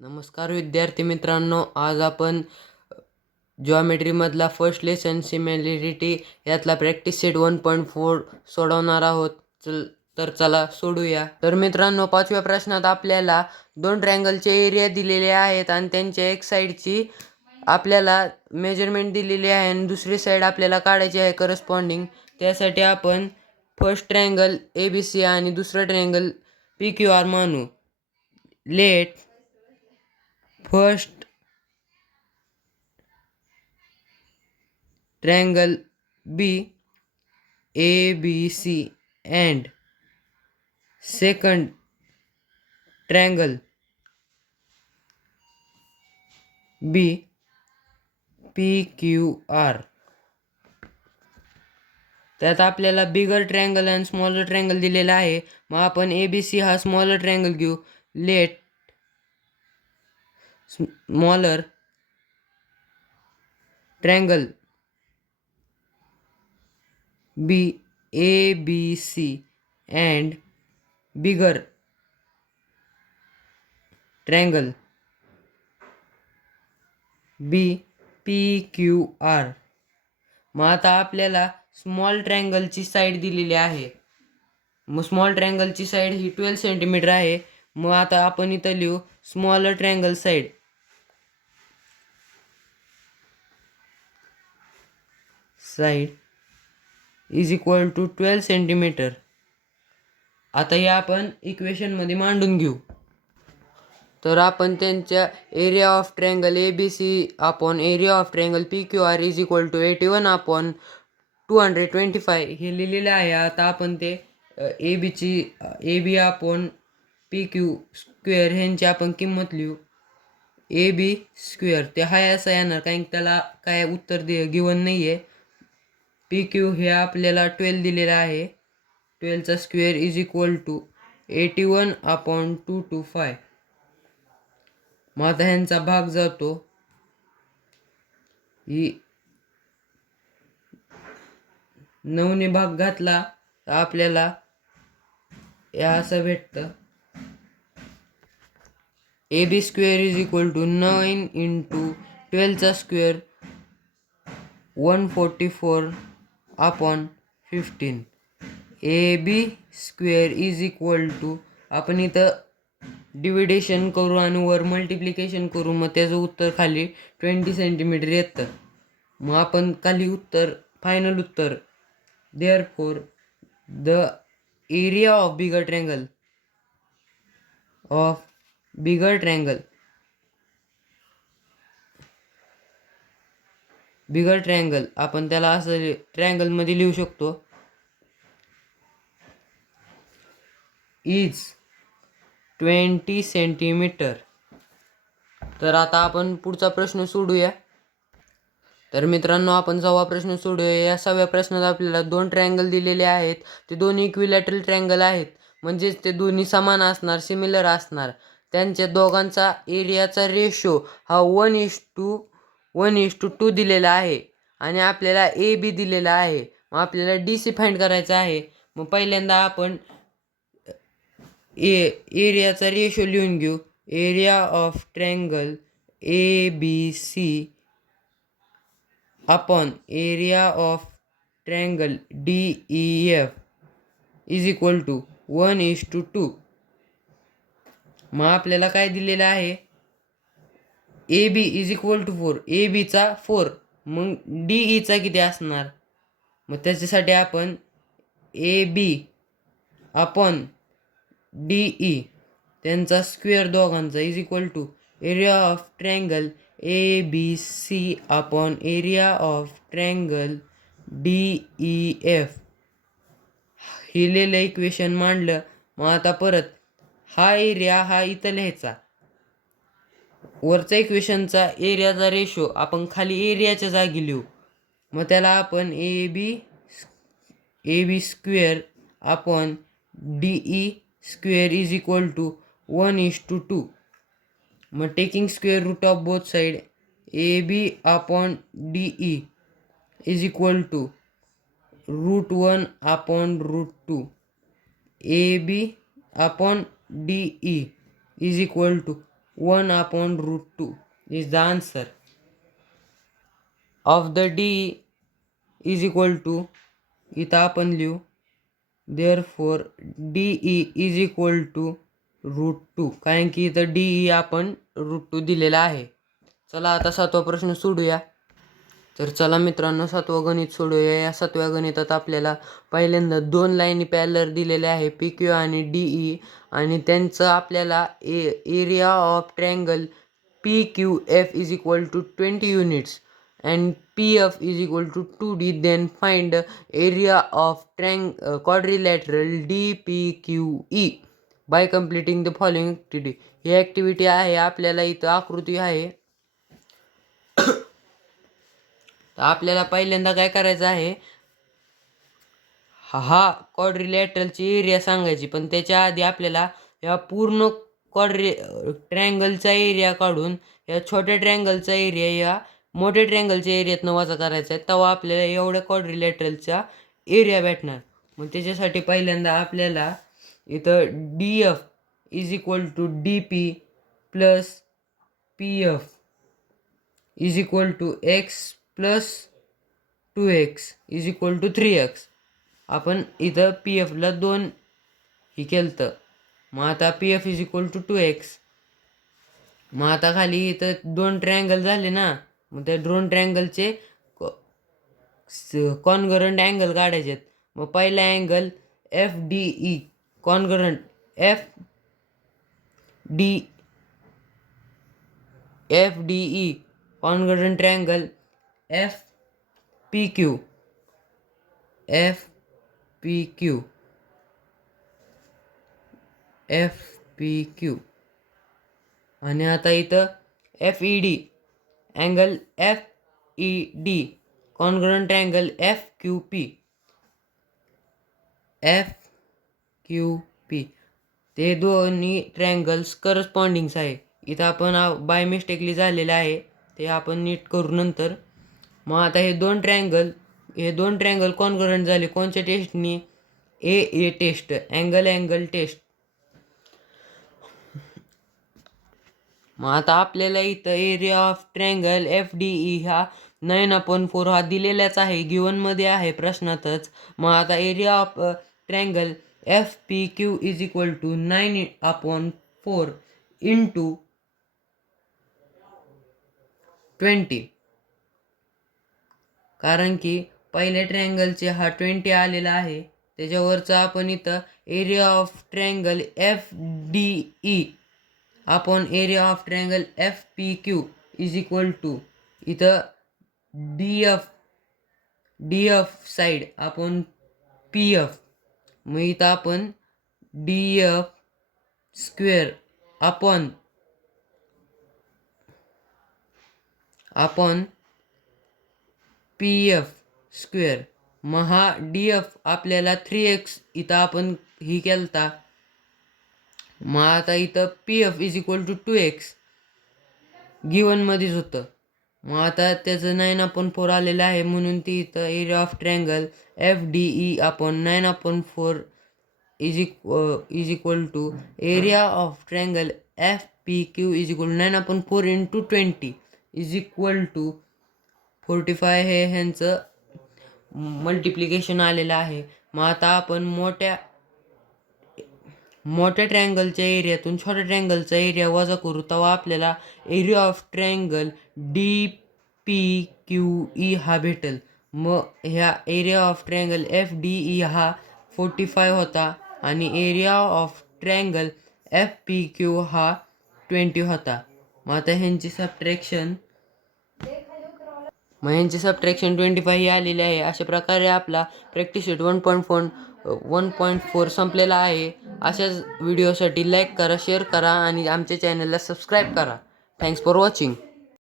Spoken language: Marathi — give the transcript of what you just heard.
नमस्कार विद्यार्थी मित्रांनो, आज आपण जॉमेट्रीमधला फर्स्ट लेसन सिमिलॅरिटी यातला प्रॅक्टिस सेट 1.4 सोडवणार आहोत. तर चला सोडूया. तर मित्रांनो, 5व्या प्रश्नात आपल्याला दोन ट्रायंगलचे एरिया दिलेले आहेत आणि त्यांच्या एक साईडची आपल्याला मेजरमेंट दिलेली आहे आणि दुसरी साईड आपल्याला काढायची आहे करस्पॉन्डिंग. त्यासाठी आपण फर्स्ट ट्रायंगल ABC आणि दुसरं ट्रायंगल PQR मानू. Let first triangle B ABC and second triangle B PQR. त्यात आपल्याला बिगर ट्रायंगल आणि स्मॉलर ट्रायंगल दिलेला आहे. मग आपण ABC हा स्मॉलर ट्रायंगल घेऊ. Let smaller triangle B ABC and bigger triangle B PQR. मग आता आपल्याला स्मॉल ट्रायंगलची साईड दिलेली आहे. मग स्मॉल ट्रायंगलची साईड ही 12 सेंटीमीटर आहे. मग आता आपण इथं लिहू smaller triangle side is equal to 12 centimetre. आता हे आपण इक्वेशनमध्ये मांडून घेऊ. तर आपण त्यांच्या area of triangle ABC upon area of triangle PQR is equal to 81 upon 225 हे लिहिलेलं आहे. आता आपण ते AB अपॉन PQ स्क्वेअर ह्यांची आपण किंमत लिहू. AB स्क्वेअर ते हाय असं येणार, कारण त्याला काय उत्तर गिवन नाही आहे. PQ हे आपल्याला 12 दिलेलं आहे. 12चा square is equal to 81 upon 225. मग आता ह्यांचा भाग जातो. ही 9ने भाग घातला तर आपल्याला हे असं भेटतं. AB square is equal to 9 into 12चा square 144 upon 15. AB square is equal to आपण इथं डिव्हिडेशन करू आणि वर मल्टिप्लिकेशन करू. मग त्याचं उत्तर खाली 20 सेंटीमीटर येतं. मग आपण खाली फायनल उत्तर therefore the area of bigger triangle आपण त्याला असं ट्रायंगलमध्ये लिहू शकतो. Is 20 centimetre. तर आता आपण पुढचा प्रश्न सोडूया. तर मित्रांनो, आपण 6वा प्रश्न सोडूया. या 6व्या प्रश्नात आपल्याला दोन ट्रायंगल दिलेले आहेत. ते दोन्ही इक्विलॅटरल ट्रायंगल आहेत, म्हणजेच ते दोन्ही समान असणार, सिमिलर असणार. त्यांच्या दोघांचा एरियाचा रेशो हा 1:2 दिलेला आहे आणि आपल्याला AB दिलेला आहे. मग आपल्याला DC फाइंड करायचा आहे. मग पहिल्यांदा आपण एरियाचा रेशो लिहून घेऊ. Area of triangle ABC upon area of triangle DEF is equal to 1:2. मग आपल्याला काय दिलेलं आहे? AB is equal to 4. ABचा 4. मग DEचा किती असणार? मग त्याच्यासाठी आपण AB अपॉन DE त्यांचा स्क्वेअर दोघांचा is equal to area of triangle ABC upon area of triangle DEF हे लिहिलं, इक्वेशन मांडलं. मग आता परत हा एरिया हा इथं लिहायचा. वरच्या इक्वेशनचा एरियाचा रेशो आपण खाली एरियाच्या जागी लिहू. मग त्याला आपण AB square upon DE square is equal to 1:2. मग taking square root of both side AB upon DE is equal to √1 upon √2. AB upon DE is equal to 1/√2 is the answer. Of the DE is equal to, इथं आपण लिहू therefore DE is equal to √2, कारण की इथं DE आपण √2 दिलेला आहे. चला आता 7वा प्रश्न सोडूया. तर चला मित्रांनो 7वं गणित सोडूया. या 7व्या गणितात आपल्याला पहिल्यांदा 2 लाईनी पॅरलर दिलेल्या आहे PQ आणि DE, आणि त्यांचं आपल्याला area of triangle PQF is equal to 20 units and PF is equal to 2D. Then find area of quadrilateral DPQE by completing the following activity. He activity आहे. आपल्याला इथं आकृती आहे. तर आपल्याला पहिल्यांदा काय करायचं आहे, हा क्वाड्रिलॅटरलची एरिया सांगायची, पण त्याच्या आधी आपल्याला या पूर्ण ट्रँगलचा एरिया काढून या छोट्या ट्रँगलचा एरिया या मोठ्या ट्रँगलच्या एरियातनं वजा करायचा आहे. तेव्हा आपल्याला एवढ्या क्वाड्रिलॅटरलचा एरिया भेटणार. मग त्याच्यासाठी पहिल्यांदा आपल्याला इथं DF is equal to DP plus PF is equal to X plus 2X is equal to 3X. आपण इथं PFला 2 ही केलं. मग आता PF is equal to 2X. मग आता खाली इथं 2 ट्रँगल झाले ना, मग त्या 2 ट्रँगलचे कॉन्ग्रंट अँगल काढायचे आहेत. मग पहिला angle FDE congruent FDE congruent triangle FPQ आणि आता इथं FED angle FED congruent angle FQP ते दोन्ही ट्रँगल्स करस्पॉन्डिंग्स आहे. इथं आपण बाय मिस्टेकली झालेलं आहे, ते आपण नीट करू नंतर. मग आता हे दोन ट्रँगल कॉन्ग्रंट झाले कोणत्या टेस्टनी? ए टेस्ट, अँगल टेस्ट. मग आता आपल्याला इथं एरिया ऑफ ट्रँगल FDE हा 9/4 हा दिलेलाच आहे, गिवनमध्ये आहे प्रश्नातच. मग आता area of triangle FPQ is equal to 9/4 into 20, कारण की पहिल्या ट्रँगलचे हा 20 आलेला आहे. त्याच्यावरचं आपण इथं एरिया ऑफ ट्रँगल FDE आपण area of triangle FPQ is equal to इथं DF साईड आपण PF. मग इथं आपण DF स्क्वेअर आपण PF स्क्वेअर. मग हा DF आपल्याला 3X इथं आपण ही केलता. मग आता इथं PF is equal to 2X गिवनमध्येच होतं. मग आता त्याचं 9/4 आलेलं आहे, म्हणून ती इथं एरिया ऑफ ट्रँगल FDE आपण 9/4 is equal to area of triangle FPQ is equal 9/4 into 20 is equal to 45 हे ह्यांचं मल्टिप्लिकेशन आलेलं आहे. मग आता आपण मोठ्या ट्रँगलच्या एरियातून छोट्या ट्रँगलचा एरिया वजा करू, तेव्हा आपल्याला एरिया ऑफ ट्रँगल DPQE हा भेटेल. मग ह्या एरिया ऑफ ट्रँगल FDE हा 45 होता आणि एरिया ऑफ ट्रँगल FPQ हा 20 होता. मग आता ह्यांची सबट्रॅक्शन 25 ही आलेली आहे. अशा प्रकारे आपला प्रॅक्टिस शीट 1.4 संपलेला आहे. अशाच व्हिडिओसाठी लाईक करा, शेअर करा आणि आमच्या चॅनलला सबस्क्राईब करा. Thanks for watching.